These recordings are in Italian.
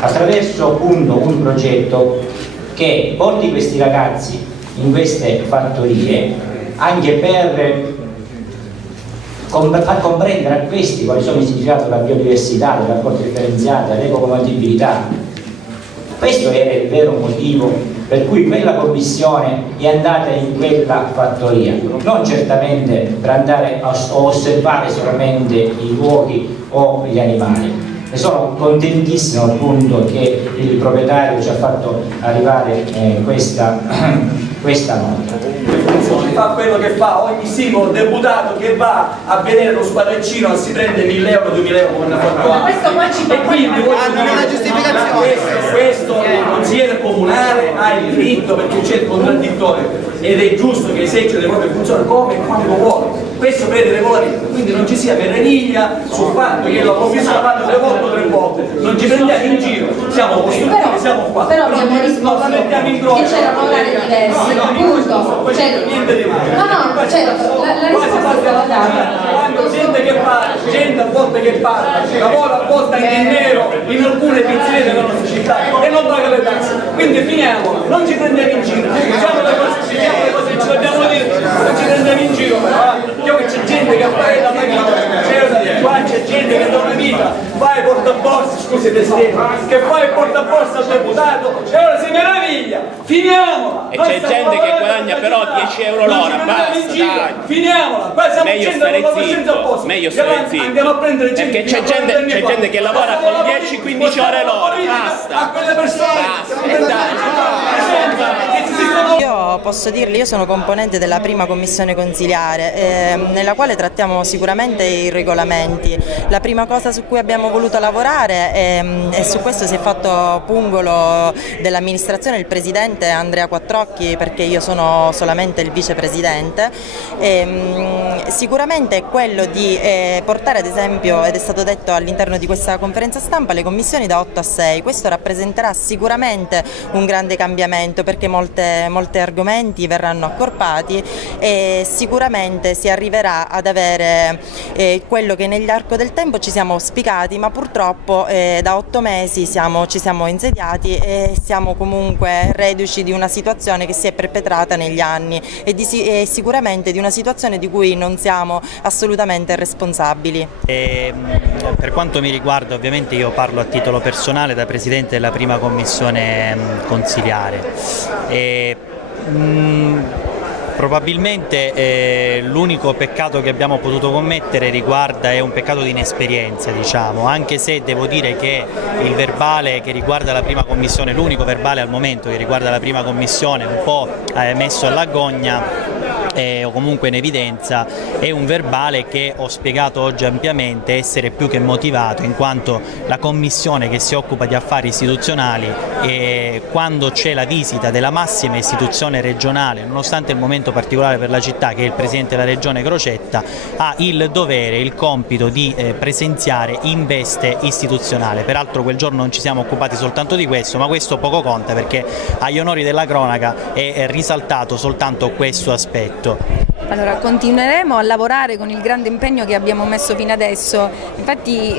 attraverso appunto un progetto che porti questi ragazzi in queste fattorie anche per far comprendere a questi quali sono i significati della biodiversità, del rapporto differenziato, dell'ecocompatibilità. Questo era il vero motivo per cui quella commissione è andata in quella fattoria, non certamente per andare a osservare solamente i luoghi o gli animali. E sono contentissimo appunto che il proprietario ci ha fatto arrivare questa nota. Fa quello che fa ogni singolo deputato che va a vedere lo spadreccino e si prende 1.000 euro, 2.000 euro come hanno fatto altri. E quindi questo il consigliere comunale ha il diritto, perché c'è il contraddittorio ed è giusto che eserciti le proprie funzioni come e quando vuole. Questo per il regolamento, quindi non ci sia meraviglia sul fatto che la commissione ha fatto 2 volte o 3 volte, non ci prendiamo in giro, siamo costruttivi, siamo qua. Però abbiamo risposto che c'erano orari diversi, appunto. Niente di male. No, certo, la risposta è stata data. Quando gente a volte che parla, lavora a volte anche in nero in alcune pizzerie della nostra città e non paga le tasse. Quindi finiamola, non ci prendiamo in giro, diciamo le cose che ci dobbiamo dire, non ci prendiamo in giro però. Io che c'è gente che appare da qua c'è gente che da una vita fa i portaborse, scusi Presidente, che fa il portaborse al deputato e ora si meraviglia, finiamola! E c'è gente che guadagna però 10 euro l'ora, basta, dai! Finiamola! Qua siamo meglio stare zitto, meglio stare zitto, andiamo a prendere gente, perché c'è gente che lavora con 10-15 ore l'ora, basta! A quelle persone! Io posso dirle, io sono componente della prima commissione consiliare nella quale trattiamo sicuramente i regolamenti. La prima cosa su cui abbiamo voluto lavorare e su questo si è fatto pungolo dell'amministrazione il presidente Andrea Quattrocchi, perché io sono solamente il vicepresidente, sicuramente è quello di portare ad esempio, ed è stato detto all'interno di questa conferenza stampa, le commissioni da 8 a 6. Questo rappresenterà sicuramente un grande cambiamento perché molti argomenti verranno accorpati e sicuramente si arriverà ad avere quello che nell'arco del tempo ci siamo auspicati, ma purtroppo da 8 mesi ci siamo insediati e siamo comunque reduci di una situazione che si è perpetrata negli anni e sicuramente di una situazione di cui non siamo assolutamente responsabili. Per quanto mi riguarda, ovviamente io parlo a titolo personale da Presidente della prima commissione consiliare. Probabilmente l'unico peccato che abbiamo potuto commettere è un peccato di inesperienza, diciamo, anche se devo dire che il verbale che riguarda la prima commissione, l'unico verbale al momento che riguarda la prima commissione, un po' messo all'agonia o comunque in evidenza, è un verbale che ho spiegato oggi ampiamente essere più che motivato, in quanto la commissione che si occupa di affari istituzionali quando c'è la visita della massima istituzione regionale, nonostante il momento particolare per la città che è il Presidente della Regione Crocetta, ha il dovere, il compito di presenziare in veste istituzionale. Peraltro quel giorno non ci siamo occupati soltanto di questo, ma questo poco conta perché agli onori della cronaca è risaltato soltanto questo aspetto. Allora, continueremo a lavorare con il grande impegno che abbiamo messo fino adesso. Infatti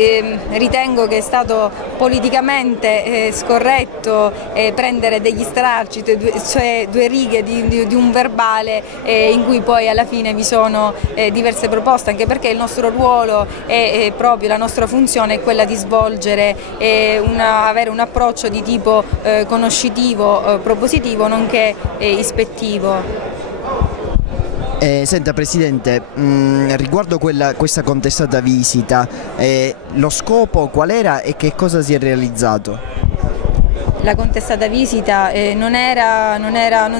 ritengo che è stato politicamente scorretto prendere degli stralci, cioè 2 righe di un verbale in cui poi alla fine vi sono diverse proposte, anche perché il nostro ruolo è proprio, la nostra funzione è quella di svolgere, avere un approccio di tipo conoscitivo, propositivo, nonché ispettivo. Senta Presidente, riguardo questa contestata visita, lo scopo qual era e che cosa si è realizzato? La contestata visita non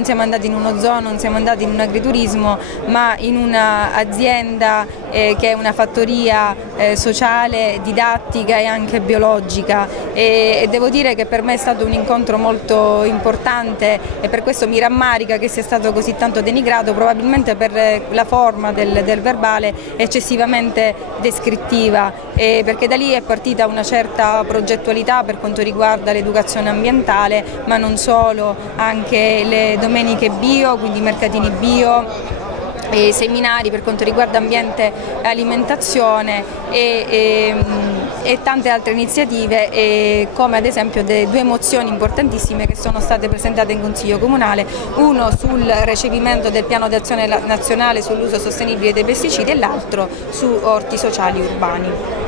siamo andati in uno zoo, non siamo andati in un agriturismo, ma in un'azienda che è una fattoria sociale, didattica e anche biologica, e devo dire che per me è stato un incontro molto importante e per questo mi rammarica che sia stato così tanto denigrato, probabilmente per la forma del verbale eccessivamente descrittiva, perché da lì è partita una certa progettualità per quanto riguarda l'educazione ambientale, ma non solo, anche le domeniche bio, quindi mercatini bio, e seminari per quanto riguarda ambiente e alimentazione e e tante altre iniziative, come ad esempio due mozioni importantissime che sono state presentate in Consiglio Comunale, uno sul recepimento del piano d'azione nazionale sull'uso sostenibile dei pesticidi e l'altro su orti sociali urbani.